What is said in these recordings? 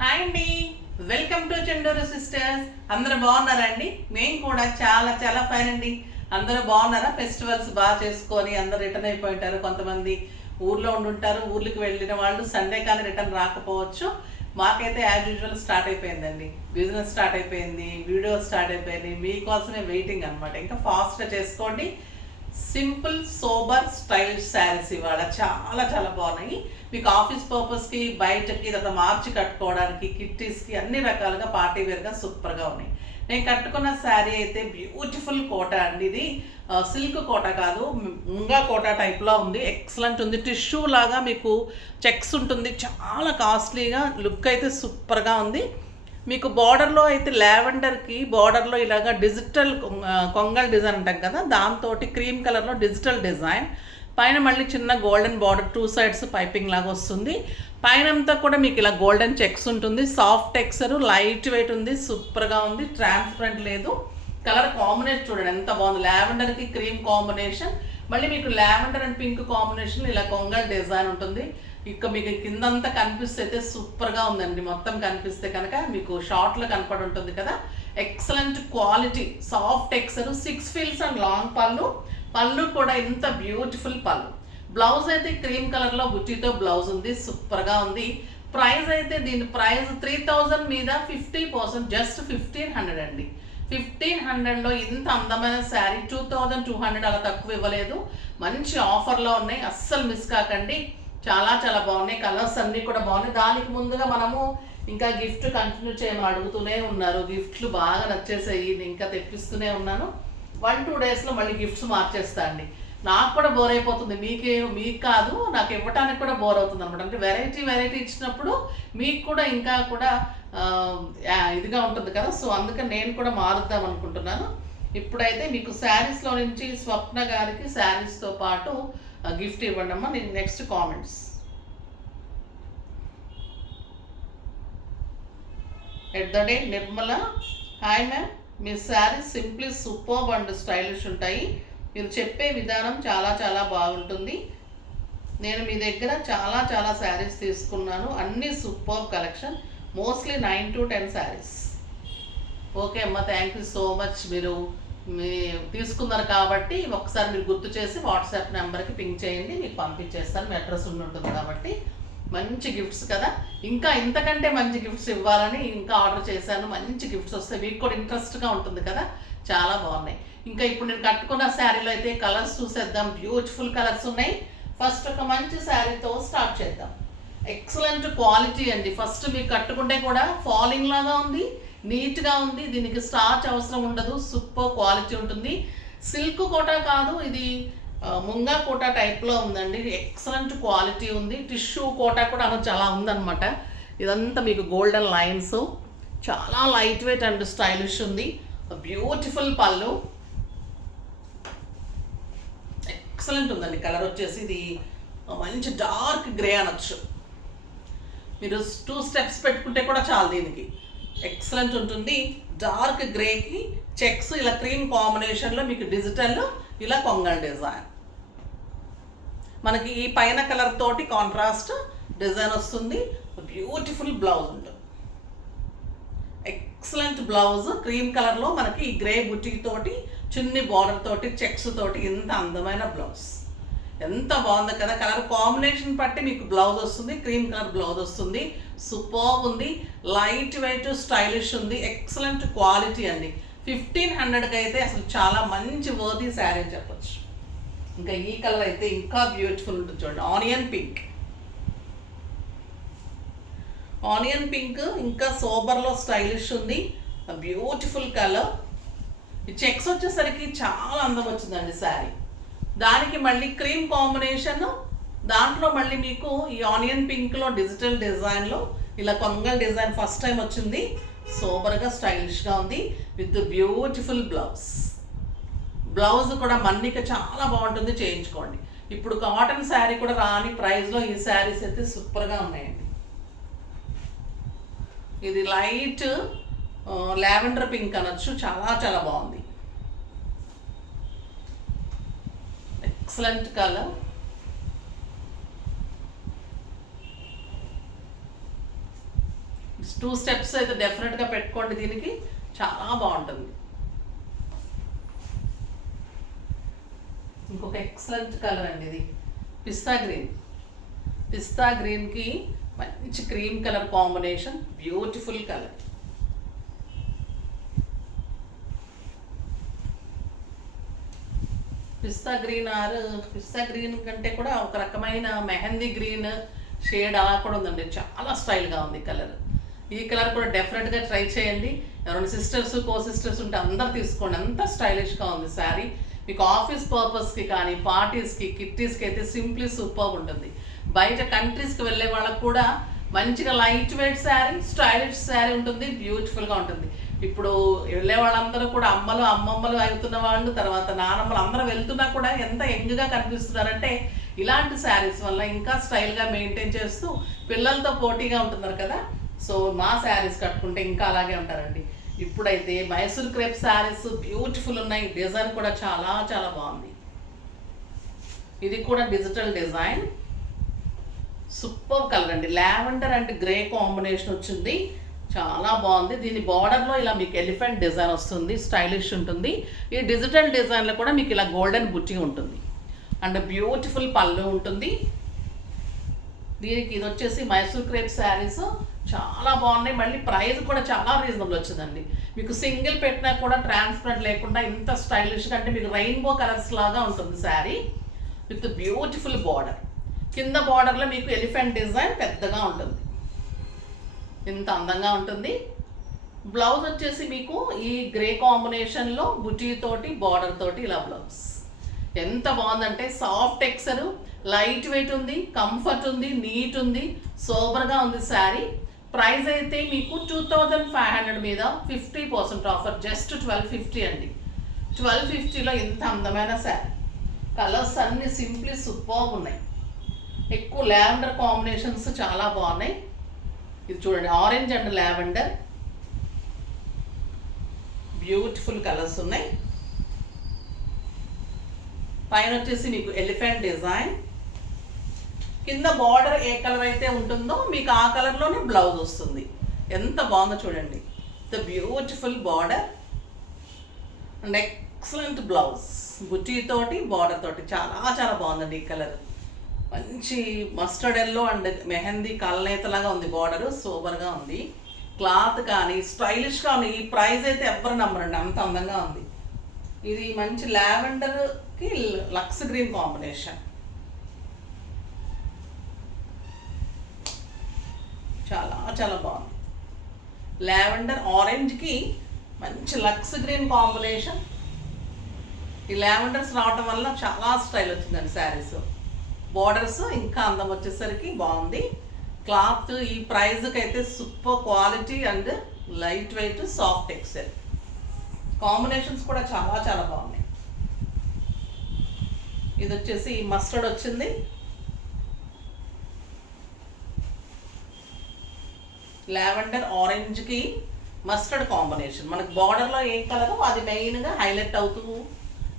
Hi అండి. Welcome to Chenduru sisters. అందరూ బాగున్నారండి మేము కూడా చాలా చాలా ఫైన్ అండి. అందరూ బాగున్నారా? ఫెస్టివల్స్ బాగా చేసుకొని అందరూ రిటర్న్ అయిపోయి ఉంటారు కొంతమంది ఊర్లో ఉండుంటారు. ఊర్లకు వెళ్ళిన వాళ్ళు సండే కానీ రిటర్న్ రాకపోవచ్చు. మాకైతే యాజ్ యూజువల్ స్టార్ట్ అయిపోయిందండి. బిజినెస్ స్టార్ట్ అయిపోయింది. వీడియో స్టార్ట్ అయిపోయింది. మీకోసమే వెయిటింగ్ అనమాట ఇంకా ఫాస్ట్గా చేసుకోండి. సింపుల్ సోబర్ స్టైలిష్ శారీస్ ఇవాళ చాలా చాలా బాగున్నాయి. మీకు ఆఫీస్ పర్పస్కి బయటకి తర్వాత మార్చి కట్టుకోవడానికి కిట్టీస్కి అన్ని రకాలుగా పార్టీ వేర్గా సూపర్గా ఉన్నాయి. నేను కట్టుకున్న శారీ అయితే బ్యూటిఫుల్ కోట అండి ఇది. సిల్క్ కోట కాదు ముంగా కోట టైప్లో ఉంది. ఎక్సలెంట్ ఉంది. టిష్యూ లాగా మీకు చెక్స్ ఉంటుంది. చాలా కాస్ట్లీగా లుక్ అయితే సూపర్గా ఉంది. మీకు బార్డర్లో అయితే లావెండర్కి బార్డర్లో ఇలాగా డిజిటల్ కొంగల్ డిజైన్ అంటాం కదా దాంతో క్రీమ్ కలర్లో డిజిటల్ డిజైన్. పైన మళ్ళీ చిన్న golden border two sides piping లాగా వస్తుంది. పైన అంతా కూడా మీకు ఇలా గోల్డెన్ చెక్స్ ఉంటుంది. సాఫ్ట్ టెక్స్చర్ లైట్ వెయిట్ ఉంది సూపర్గా ఉంది ట్రాన్స్పరెంట్ లేదు. కలర్ కాంబినేషన్ చూడండి ఎంత బాగుంది. లావెండర్కి క్రీమ్ కాంబినేషన్ మళ్ళీ మీకు లావెండర్ అండ్ పింక్ కాంబినేషన్ ఇలా కొంగల్ డిజైన్ ఉంటుంది. ఇక మీకు కిందంతా కనిపిస్తే అయితే సూపర్గా ఉందండి. మొత్తం కనిపిస్తే కనుక మీకు షార్ట్లో కనపడి ఉంటుంది కదా. Excellent quality soft texture six feels and long పళ్ళు. పళ్ళు కూడా ఇంత బ్యూటిఫుల్ పళ్ళు. బ్లౌజ్ అయితే క్రీమ్ కలర్లో బుట్టితో బ్లౌజ్ ఉంది సూపర్గా ఉంది. ప్రైస్ అయితే దీని ప్రైస్ త్రీ థౌజండ్ మీద fifty percent just fifteen hundred అండి. ఫిఫ్టీన్ హండ్రెడ్లో ఇంత అందమైన sari two thousand two hundred అలా తక్కువ ఇవ్వలేదు. మంచి ఆఫర్లో ఉన్నాయి. అస్సలు మిస్ కాకండి. చాలా చాలా బాగున్నాయి. కలర్స్ అన్నీ కూడా బాగున్నాయి. దానికి ముందుగా మనము ఇంకా గిఫ్ట్ కంటిన్యూ చేయమని అడుగుతూనే ఉన్నారు. గిఫ్ట్లు బాగా నచ్చేసాయి. ఇంకా తెప్పిస్తూనే ఉన్నాను. వన్ టూ డేస్లో మళ్ళీ గిఫ్ట్స్ మార్చేస్తా అండి. నాకు కూడా బోర్ అయిపోతుంది. మీకే మీకు కాదు. నాకు ఇవ్వటానికి కూడా బోర్ అవుతుంది అనమాట అంటే వెరైటీ వెరైటీ ఇచ్చినప్పుడు మీకు కూడా ఇంకా కూడా ఇదిగా ఉంటుంది కదా. సో అందుకని నేను కూడా మారుద్దాం అనుకుంటున్నాను. ఇప్పుడైతే మీకు శారీస్లో నుంచి స్వప్న గారికి శారీస్తో పాటు గిఫ్ట్ ఇవ్వండి అమ్మా నేను next comments at the day Nirmala hi ma'am me sari simply superb and stylish ఉంటాయి. మీరు చెప్పే విధానం చాలా చాలా బాగుంటుంది. నేను మీ దగ్గర చాలా చాలా శారీస్ తీసుకున్నాను. అన్ని super collection mostly nine to ten saris okay అమ్మ థ్యాంక్ యూ సో మచ్ మీరు తీసుకున్నారు కాబట్టి ఒకసారి మీరు గుర్తు చేసి వాట్సాప్ నెంబర్కి పింక్ చేయండి మీకు పంపించేస్తాను మీ అడ్రస్ ఉంటుంది కాబట్టి. మంచి గిఫ్ట్స్ కదా. ఇంకా ఇంతకంటే మంచి గిఫ్ట్స్ ఇవ్వాలని ఇంకా ఆర్డర్ చేశాను. మంచి గిఫ్ట్స్ వస్తాయి. మీకు కూడా ఇంట్రెస్ట్గా ఉంటుంది కదా. చాలా బాగున్నాయి. ఇంకా ఇప్పుడు నేను కట్టుకున్న శారీలో అయితే కలర్స్ చూసేద్దాం. బ్యూటిఫుల్ కలర్స్ ఉన్నాయి. ఫస్ట్ ఒక మంచి శారీతో స్టార్ట్ చేద్దాం. ఎక్సలెంట్ క్వాలిటీ అండి. ఫస్ట్ మీకు కట్టుకుంటే కూడా ఫాలింగ్ లాగా ఉంది. నీట్గా ఉంది దీనికి స్టార్చ్ అవసరం ఉండదు సూపర్ క్వాలిటీ ఉంటుంది. సిల్క్ కోట కాదు ఇది ముంగా కోట టైప్లో ఉందండి. ఎక్సలెంట్ క్వాలిటీ ఉంది. టిష్యూ కోట కూడా చాలా ఉందన్నమాట. ఇదంతా మీకు గోల్డెన్ లైన్స్. చాలా లైట్ వెయిట్ అండ్ స్టైలిష్ ఉంది. బ్యూటిఫుల్ పళ్ళు. ఎక్సలెంట్ ఉందండి కలర్ వచ్చేసి. ఇది మంచి డార్క్ గ్రే అనొచ్చు. మీరు టూ స్టెప్స్ పెట్టుకుంటే కూడా చాలు దీనికి. ఎక్సలెంట్ ఉంటుంది. డార్క్ గ్రేకి చెక్స్ ఇలా క్రీమ్ కాంబినేషన్లో మీకు డిజిటల్ ఇలా కొంగల్ డిజైన్. మనకి ఈ పైన కలర్ తోటి కాంట్రాస్ట్ డిజైన్ వస్తుంది. బ్యూటిఫుల్ బ్లౌజ్ ఉంటుంది. Excellent blouse. క్రీమ్ కలర్లో మనకి ఈ గ్రే బుట్టి తోటి చిన్ని బార్డర్ తోటి చెక్స్ తోటి ఇంత అందమైన బ్లౌజ్. ఎంత బాగుంది కదా. కలర్ కాంబినేషన్ బట్టి మీకు బ్లౌజ్ వస్తుంది క్రీమ్ కలర్ బ్లౌజ్ వస్తుంది. సూపర్ ఉంది. లైట్ వెయిట్ స్టైలిష్ ఉంది. ఎక్సలెంట్ క్వాలిటీ అండి. ఫిఫ్టీన్ హండ్రెడ్కి అయితే అసలు చాలా మంచి వర్ది శారీ అని చెప్పొచ్చు. ఇంకా ఈ కలర్ అయితే ఇంకా బ్యూటిఫుల్ ఉంటుంది చూడండి. Onion pink. ఆనియన్ పింక్ ఇంకా సోబర్లో స్టైలిష్ ఉంది. Beautiful colour. చెక్స్ వచ్చేసరికి చాలా అందం వచ్చిందండి శారీ. దానికి మళ్ళీ క్రీమ్ కాంబినేషన్ దాంట్లో మళ్ళీ మీకు ఈ ఆనియన్ పింక్లో డిజిటల్ డిజైన్లో ఇలా కొంగల్ డిజైన్ ఫస్ట్ టైం వచ్చింది. సూపర్గా స్టైలిష్గా ఉంది. With beautiful blouse. బ్లౌజ్ కూడా మన్నిక చాలా బాగుంటుంది. చేయించుకోండి. ఇప్పుడు కాటన్ శారీ కూడా రాని ప్రైస్లో ఈ శారీస్ అయితే సూపర్గా ఉన్నాయండి. ఇది లైట్ లావెండర్ పింక్ అనొచ్చు. చాలా చాలా బాగుంది. ఎక్సలెంట్ కలర్ టూ స్టెప్స్ అయితే డెఫినెట్గా పెట్టుకోండి దీనికి. చాలా బాగుంటుంది. ఇంకొక ఎక్సలెంట్ కలర్ అండి ఇది. పిస్తా గ్రీన్ పిస్తా గ్రీన్కి మంచి cream colour combination beautiful colour pista green or pista green కంటే కూడా ఒక రకమైన మెహందీ గ్రీన్ షేడ్ అలా కూడా ఉందండి. చాలా స్టైల్గా ఉంది కలర్. ఈ కలర్ కూడా డెఫినెట్గా ట్రై చేయండి. రెండు సిస్టర్స్ కో సిస్టర్స్ ఉంటే అందరు తీసుకోండి. అంత స్టైలిష్గా ఉంది శారీ. మీకు ఆఫీస్ పర్పస్కి కానీ పార్టీస్కి కిట్టీస్కి అయితే సింప్లీ సూపర్ ఉంటుంది. బయట కంట్రీస్కి వెళ్ళే వాళ్ళకు కూడా మంచిగా light weight sari stylish sari ఉంటుంది బ్యూటిఫుల్గా ఉంటుంది. ఇప్పుడు వెళ్ళే వాళ్ళందరూ కూడా అమ్మలు అమ్మమ్మలు అవుతున్న వాళ్ళు తర్వాత నానమ్మలు అందరూ వెళ్తున్నా కూడా ఎంత యంగ్గా కనిపిస్తున్నారంటే ఇలాంటి శారీస్ వల్ల ఇంకా స్టైల్గా మెయింటైన్ చేస్తూ పిల్లలతో పోటీగా ఉంటున్నారు కదా. సో మా శారీస్ కట్టుకుంటే ఇంకా అలాగే ఉంటారండి. ఇప్పుడైతే మైసూర్ క్రేప్ శారీస్ బ్యూటిఫుల్ ఉన్నాయి. డిజైన్ కూడా చాలా చాలా బాగుంది. ఇది కూడా డిజిటల్ డిజైన్. సూపర్ కలర్ అండి. లావెండర్ అండ్ గ్రే కాంబినేషన్ వచ్చింది. చాలా బాగుంది. దీని బార్డర్లో ఇలా మీకు ఎలిఫెంట్ డిజైన్ వస్తుంది స్టైలిష్ ఉంటుంది. ఈ డిజిటల్ డిజైన్లో కూడా మీకు ఇలా గోల్డెన్ బుట్టి ఉంటుంది. అండ్ బ్యూటిఫుల్ పళ్ళు ఉంటుంది. దీనికి ఇది వచ్చేసి మైసూర్ క్రేప్ శారీస్ చాలా బాగున్నాయి. మళ్ళీ ప్రైస్ కూడా చాలా రీజనబుల్ వచ్చిందండి. మీకు సింగిల్ పెట్టినా కూడా ట్రాన్స్పరెంట్ లేకుండా ఇంత స్టైలిష్గా అంటే మీకు రెయిన్బో కలర్స్ లాగా ఉంటుంది శారీ విత్ బ్యూటిఫుల్ బార్డర్ కింద బార్డర్లో మీకు ఎలిఫెంట్ డిజైన్ పెద్దగా ఉంటుంది. ఇంత అందంగా ఉంటుంది. బ్లౌజ్ వచ్చేసి మీకు ఈ గ్రే కాంబినేషన్లో బుటీతోటి బార్డర్ తోటి ఇలా బ్లౌజ్. ఎంత బాగుందంటే సాఫ్ట్ టెక్సర్ లైట్ వెయిట్ ఉంది కంఫర్ట్ ఉంది నీట్ ఉంది సోబర్గా ఉంది శారీ. ప్రైస్ అయితే మీకు టూ థౌజండ్ ఫైవ్ హండ్రెడ్ మీద fifty percent offer just twelve fifty అండి. ట్వెల్వ్ ఫిఫ్టీలో ఇంత అందమైన శారీ. కలర్స్ అన్నీ సింప్లీ సూపర్ ఉన్నాయి. ఎక్కువ లావెండర్ కాంబినేషన్స్ చాలా బాగున్నాయి. ఇది చూడండి orange and lavender beautiful colours ఉన్నాయి. పైన వచ్చేసి మీకు ఎలిఫెంట్ డిజైన్ కింద బార్డర్ ఏ కలర్ అయితే ఉంటుందో మీకు ఆ కలర్లోనే బ్లౌజ్ వస్తుంది. ఎంత బాగుందో చూడండి. The beautiful border and excellent blouse గుట్టితోటి border తోటి చాలా చాలా బాగుందండి ఈ కలర్ మంచి మస్టర్డ్ ఎల్లో అండ్ మెహందీ కళ్ళనేతలాగా ఉంది బార్డర్ సూపర్గా ఉంది. క్లాత్ కానీ స్టైలిష్గా ఉంది. ఈ ప్రైస్ అయితే ఎవ్వరు నమ్మరండి. అంత అందంగా ఉంది. ఇది మంచి లావెండర్కి లక్స్ గ్రీన్ కాంబినేషన్ చాలా చాలా బాగుంది. లావెండర్ ఆరెంజ్కి మంచి లక్స్ గ్రీన్ కాంబినేషన్ ఈ లావెండర్స్ రావటం వల్ల చాలా స్టైల్ వచ్చిందండి శారీస్ బోర్డర్స్ ఇంకా అందం వచ్చేసరికి బాగుంది. క్లాత్ ఈ ప్రైజ్కి అయితే super quality and light weight soft excel. Combinations కూడా చాలా చాలా బాగున్నాయి. ఇది వచ్చేసి మస్టర్డ్ వచ్చింది. లావెండర్ ఆరెంజ్కి మస్టర్డ్ కాంబినేషన్. మనకి బార్డర్లో ఏం కలదో అది మెయిన్గా హైలైట్ అవుతూ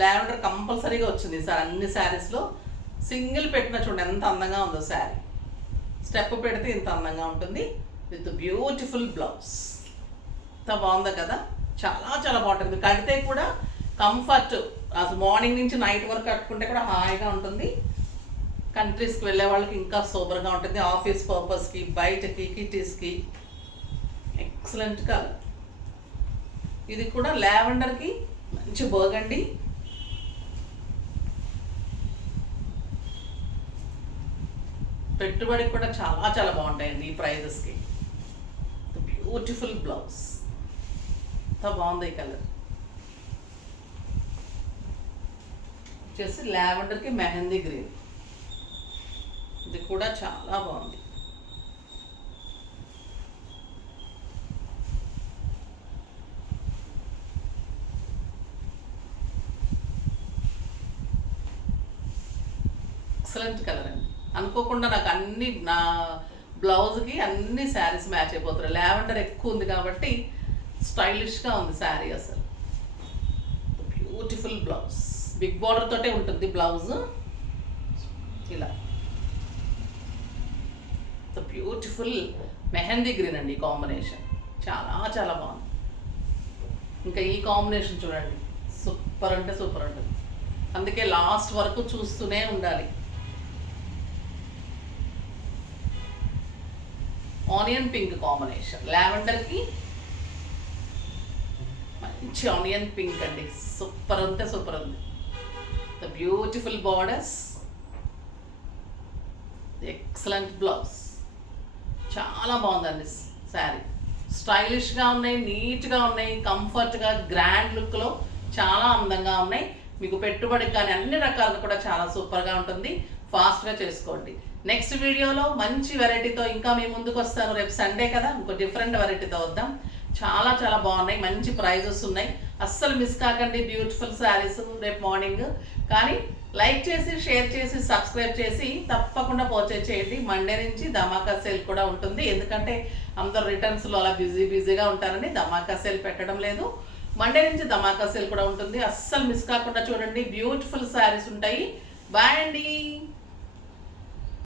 లావెండర్ కంపల్సరీగా వచ్చింది సార్ అన్ని శారీస్లో. సింగిల్ పెట్టిన చూడండి ఎంత అందంగా ఉందో శారీ. స్టెప్ పెడితే ఇంత అందంగా ఉంటుంది. With beautiful blouse. ఎంత బాగుందో కదా? చాలా చాలా బాగుంటుంది. కడితే కూడా కంఫర్ట్. అసలు మార్నింగ్ నుంచి నైట్ వరకు కట్టుకుంటే కూడా హాయిగా ఉంటుంది. కంట్రీస్కి వెళ్ళే వాళ్ళకి ఇంకా సూపర్గా ఉంటుంది. ఆఫీస్ పర్పస్కి బయటకి కిటీస్కి. ఎక్సలెంట్ కలర్ ఇది కూడా లావెండర్కి మంచి బర్గండి పెట్టుబడి కూడా చాలా చాలా బాగుంటాయండి ఈ ప్రైజెస్కి బ్యూటిఫుల్ బ్లౌజ్ ఎంత బాగుంది ఈ కలర్ వచ్చేసి లావెండర్కి మెహందీ గ్రీన్ ఇది కూడా చాలా బాగుంది. ఎక్సలెంట్ కలర్ అండి. అనుకోకుండా నాకు అన్ని నా బ్లౌజ్కి అన్ని శారీస్ మ్యాచ్ అయిపోతున్నాయి. లావెండర్ ఎక్కువ ఉంది కాబట్టి స్టైలిష్గా ఉంది శారీ అసలు. బ్యూటిఫుల్ బ్లౌజ్ బిగ్ బార్డర్ తోటే ఉంటుంది బ్లౌజ్. ఇలా. బ్యూటిఫుల్ మెహందీ గ్రీన్ అండి ఈ కాంబినేషన్. చాలా చాలా బాగుంది. ఇంకా ఈ కాంబినేషన్ చూడండి. సూపర్ అంటే సూపర్ ఉంటుంది. అందుకే లాస్ట్ వరకు చూస్తూనే ఉండాలి. ఆనియన్ పింక్ కాంబినేషన్ లావెండర్కి మంచి ఆనియన్ పింక్ అండి. సూపర్ అంతే సూపర్ ఉంది the beautiful borders excellent blouse చాలా బాగుందండి శారీ. స్టైలిష్గా ఉన్నాయి నీట్గా ఉన్నాయి కంఫర్ట్గా గ్రాండ్ లుక్లో చాలా అందంగా ఉన్నాయి. మీకు పెట్టుబడికి కానీ అన్ని రకాలుగా కూడా చాలా సూపర్గా ఉంటుంది. ఫాస్ట్గా చేసుకోండి. నెక్స్ట్ వీడియోలో మంచి వెరైటీతో ఇంకా మీ ముందుకు వస్తాను రేపు సండే కదా ఇంకో డిఫరెంట్ వెరైటీతో వద్దాం. చాలా చాలా బాగున్నాయి. మంచి ప్రైజెస్ ఉన్నాయి. అస్సలు మిస్ కాకండి. బ్యూటిఫుల్ శారీస్ రేపు మార్నింగ్ కానీ లైక్ చేసి షేర్ చేసి సబ్స్క్రైబ్ చేసి తప్పకుండా పర్చేజ్ చేయండి. మండే నుంచి ధమాకా సేల్ కూడా ఉంటుంది. ఎందుకంటే అందరు రిటర్న్స్లో అలా బిజీ బిజీగా ఉంటారని ధమాకా సేల్ పెట్టడం లేదు. మండే నుంచి ధమాకా సేల్ కూడా ఉంటుంది. అస్సలు మిస్ కాకుండా చూడండి. బ్యూటిఫుల్ శారీస్ ఉంటాయి. బాయ్ అండి.